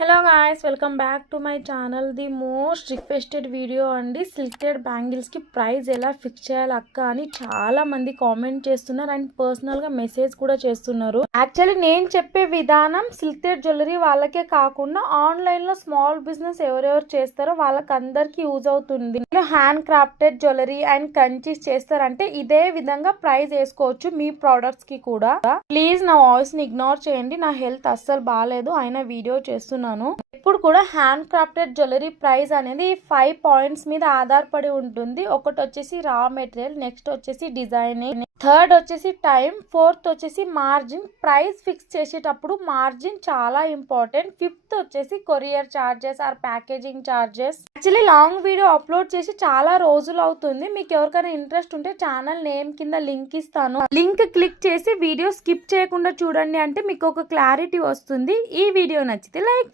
Hello guys, welcome back to my channel. The most requested video అండి. సిల్కెడ్ బ్యాంగిల్స్కి price ఎలా fix చేయాలి అక్క అని చాలా మంది కామెంట్ చేస్తున్నారు అండ్ పర్సనల్గా మెసేజ్ కూడా చేస్తున్నారు. యాక్చువల్లీ నేను చెప్పే విధానం సిల్కెడ్ జ్యువెలరీ వాళ్ళకే కాకుండా ఆన్లైన్లో స్మాల్ బిజినెస్ ఎవరెవరు చేస్తారో వాళ్ళకందరికీ యూజ్ అవుతుంది. హ్యాండ్ క్రాఫ్టెడ్ జ్యువెలరీ అండ్ కంచీస్ చేస్తారంటే ఇదే విధంగా ప్రైస్ వేసుకోవచ్చు మీ ప్రోడక్ట్స్కి కూడా. ప్లీజ్ నా వాయిస్ని ఇగ్నోర్ చేయండి, నా హెల్త్ అస్సలు బాగాలేదు, అయినా వీడియో చేస్తున్నాను. ఇప్పుడు కూడా హ్యాండ్ క్రాఫ్టెడ్ జ్యువెలరీ ప్రైస్ అనేది 5 పాయింట్స్ మీద ఆధారపడి ఉంటుంది. ఒకటి వచ్చేసి రా మెటీరియల్, నెక్స్ట్ వచ్చేసి డిజైనింగ్, థర్డ్ వచ్చేసి టైం, ఫోర్త్ వచ్చేసి మార్జిన్. ప్రైస్ ఫిక్స్ చేసేటప్పుడు మార్జిన్ చాలా ఇంపార్టెంట్. ఫిఫ్త్ వచ్చేసి courier charges or packaging charges. Actually long video upload చేసి చాలా రోజులు అవుతుంది. మీకు ఎవరికైనా ఇంట్రెస్ట్ ఉంటే ఛానల్ నేమ్ కింద లింక్ ఇస్తాను, లింక్ క్లిక్ చేసి వీడియో స్కిప్ చేయకుండా చూడండి, అంటే మీకు ఒక క్లారిటీ వస్తుంది. ఈ వీడియో నచ్చితే లైక్